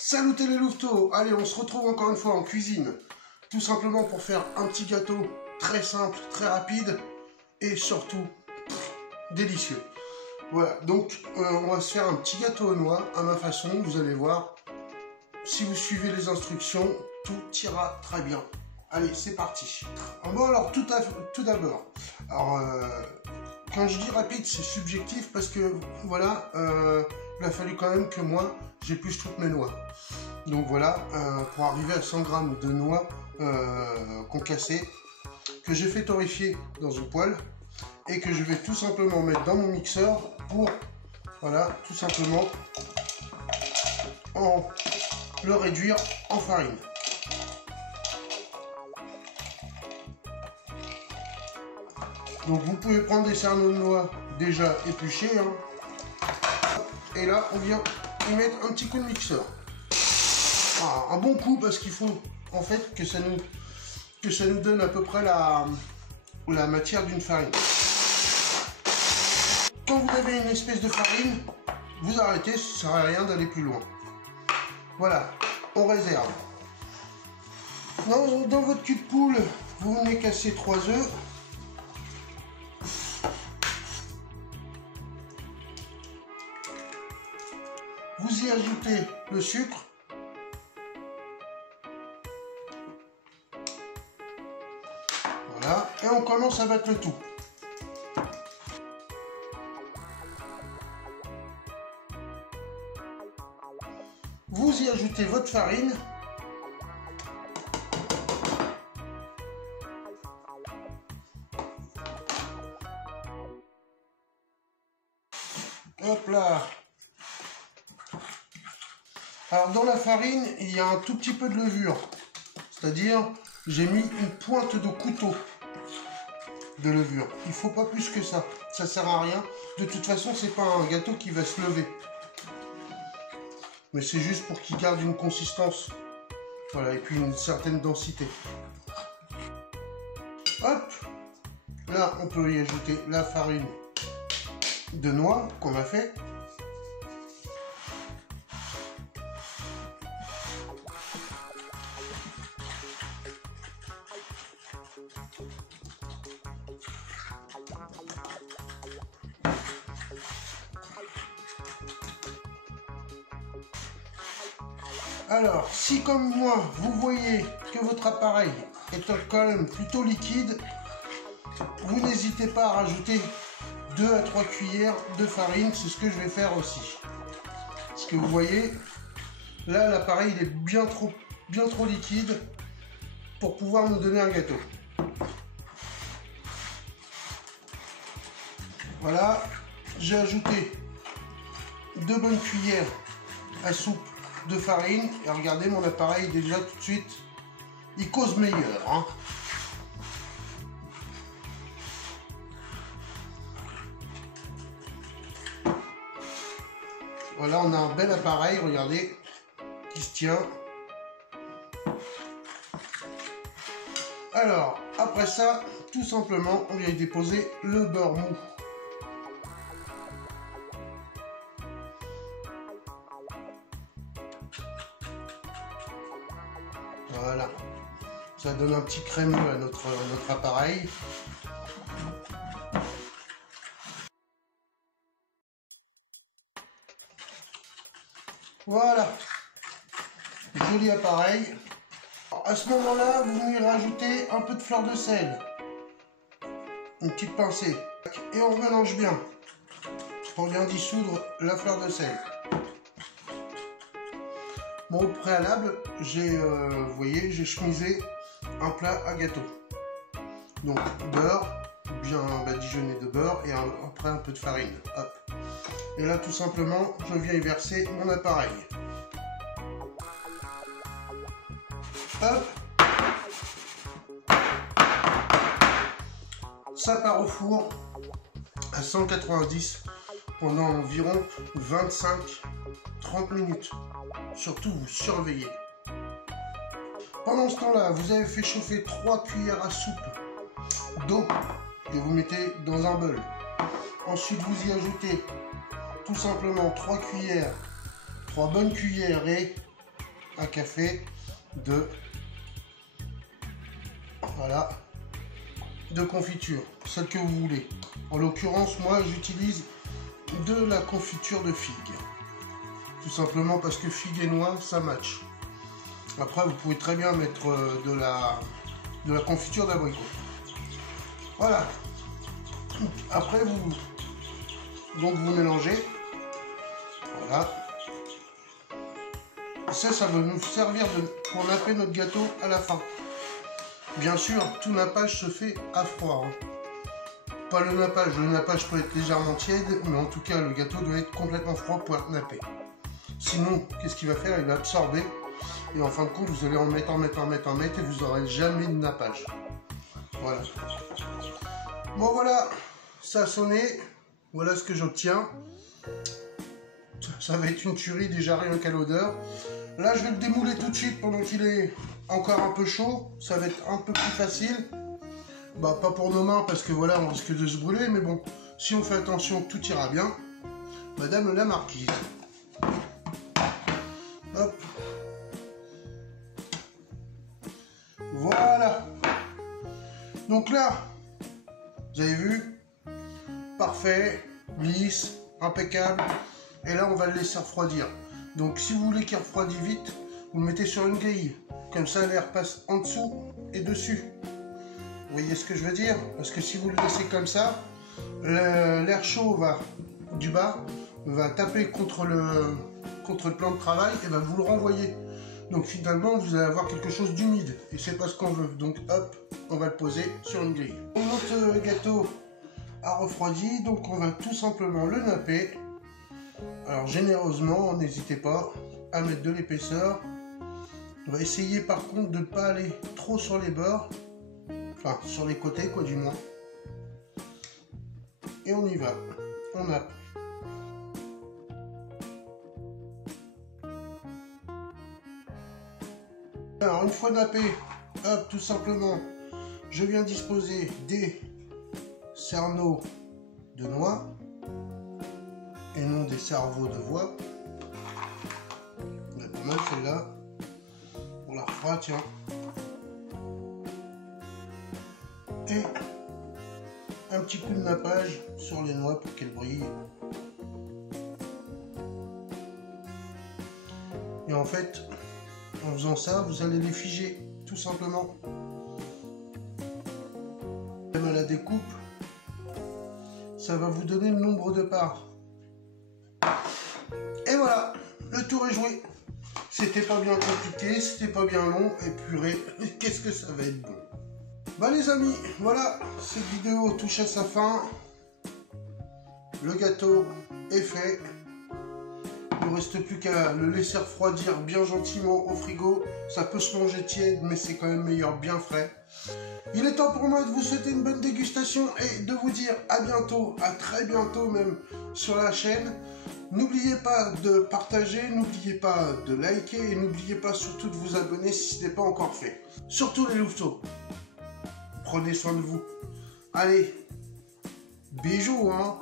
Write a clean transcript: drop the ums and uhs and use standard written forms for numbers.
Salut les louveteaux. Allez, on se retrouve encore une fois en cuisine. Tout simplement pour faire un petit gâteau très simple, très rapide et surtout délicieux. Voilà, donc on va se faire un petit gâteau aux noix à ma façon, vous allez voir. Si vous suivez les instructions, tout ira très bien. Allez, c'est parti. Bon alors, tout d'abord, alors quand je dis rapide, c'est subjectif parce que voilà, il a fallu quand même que moi, j'épluche toutes mes noix. Donc voilà, pour arriver à 100 g de noix concassées, que j'ai fait torréfier dans une poêle et que je vais tout simplement mettre dans mon mixeur pour, voilà, tout simplement le réduire en farine. Donc vous pouvez prendre des cerneaux de noix déjà épluchés, hein. Et là on vient y mettre un petit coup de mixeur. Ah, un bon coup parce qu'il faut en fait que ça nous donne à peu près la matière d'une farine. Quand vous avez une espèce de farine, vous arrêtez, ça ne sert à rien d'aller plus loin. Voilà, on réserve. Dans votre cul de poule, vous venez casser 3 œufs. Vous y ajoutez le sucre. Voilà, et on commence à battre le tout. Vous y ajoutez votre farine. Hop là. Alors dans la farine, il y a un tout petit peu de levure. C'est-à-dire, j'ai mis une pointe de couteau de levure. Il ne faut pas plus que ça. Ça ne sert à rien. De toute façon, c'est pas un gâteau qui va se lever. Mais c'est juste pour qu'il garde une consistance. Voilà, et puis une certaine densité. Hop. Là, on peut y ajouter la farine de noix qu'on a fait. Alors, si comme moi, vous voyez que votre appareil est quand même plutôt liquide, vous n'hésitez pas à rajouter 2 à 3 cuillères de farine, c'est ce que je vais faire aussi. Parce que vous voyez, là l'appareil il est bien trop liquide pour pouvoir nous donner un gâteau. Voilà, j'ai ajouté 2 bonnes cuillères à soupe de farine et regardez mon appareil déjà tout de suite il cause meilleur, hein. Voilà, on a un bel appareil, regardez, qui se tient. Alors après ça, tout simplement on vient y déposer le beurre mou. Voilà, ça donne un petit crémeux à notre appareil. Voilà, joli appareil. Alors, à ce moment-là, vous venez rajouter un peu de fleur de sel, une petite pincée, et on mélange bien pour bien dissoudre la fleur de sel. Bon, au préalable, vous voyez, j'ai chemisé un plat à gâteau. Donc beurre, bien badigeonné de beurre et après un peu de farine. Hop. Et là, tout simplement, je viens y verser mon appareil. Hop. Ça part au four à 190 pendant environ 25-30 minutes. Surtout, vous surveillez. Pendant ce temps-là, vous avez fait chauffer 3 cuillères à soupe d'eau que vous mettez dans un bol. Ensuite, vous y ajoutez tout simplement 3 bonnes cuillères et un café de, voilà, de confiture, celle que vous voulez. En l'occurrence, moi, j'utilise de la confiture de figue. Tout simplement parce que figue et noix, ça match. Après, vous pouvez très bien mettre de la confiture d'abricot. Voilà. Après, vous mélangez. Voilà. Ça va nous servir pour napper notre gâteau à la fin. Bien sûr, tout nappage se fait à froid. Pas le nappage peut être légèrement tiède, mais en tout cas, le gâteau doit être complètement froid pour être nappé. Sinon, qu'est-ce qu'il va faire? Il va absorber. Et en fin de compte, vous allez en mettre, et vous n'aurez jamais de nappage. Voilà. Bon, voilà. Ça a sonné. Voilà ce que j'obtiens. Ça va être une tuerie déjà rien qu'à l'odeur. Là, je vais le démouler tout de suite pendant qu'il est encore un peu chaud. Ça va être un peu plus facile. Bah, pas pour nos mains parce que voilà, on risque de se brûler. Mais bon, si on fait attention, tout ira bien. Madame la marquise. Hop. Voilà. Donc là, vous avez vu, parfait, lisse, impeccable. Et là, on va le laisser refroidir. Donc, si vous voulez qu'il refroidisse vite, vous le mettez sur une grille. Comme ça, l'air passe en dessous et dessus. Vous voyez ce que je veux dire? Parce que si vous le laissez comme ça, l'air chaud du bas va taper contre le plan de travail et va vous le renvoyer. Donc finalement, vous allez avoir quelque chose d'humide. Et c'est pas ce qu'on veut. Donc hop, on va le poser sur une grille. Notre gâteau a refroidi, donc on va tout simplement le napper. Alors généreusement, n'hésitez pas à mettre de l'épaisseur. On va essayer par contre de ne pas aller trop sur les bords. Enfin, sur les côtés quoi du moins. Et on y va. On nappe. Alors une fois nappé, hop, tout simplement, je viens disposer des cerneaux de noix et non des cerveaux de voix. On a pas mal celle-là. On la refera, tiens. Et un petit coup de nappage sur les noix pour qu'elles brillent. Et en fait, en faisant ça, vous allez les figer, tout simplement. Même à la découpe, ça va vous donner le nombre de parts. Et voilà, le tour est joué. C'était pas bien compliqué, c'était pas bien long, et purée, qu'est-ce que ça va être bon. Bah les amis, voilà, cette vidéo touche à sa fin. Le gâteau est fait. Il ne reste plus qu'à le laisser refroidir bien gentiment au frigo. Ça peut se manger tiède, mais c'est quand même meilleur bien frais. Il est temps pour moi de vous souhaiter une bonne dégustation et de vous dire à bientôt, à très bientôt même sur la chaîne. N'oubliez pas de partager, n'oubliez pas de liker et n'oubliez pas surtout de vous abonner si ce n'est pas encore fait. Surtout les louveteaux. Prenez soin de vous. Allez, bisous hein.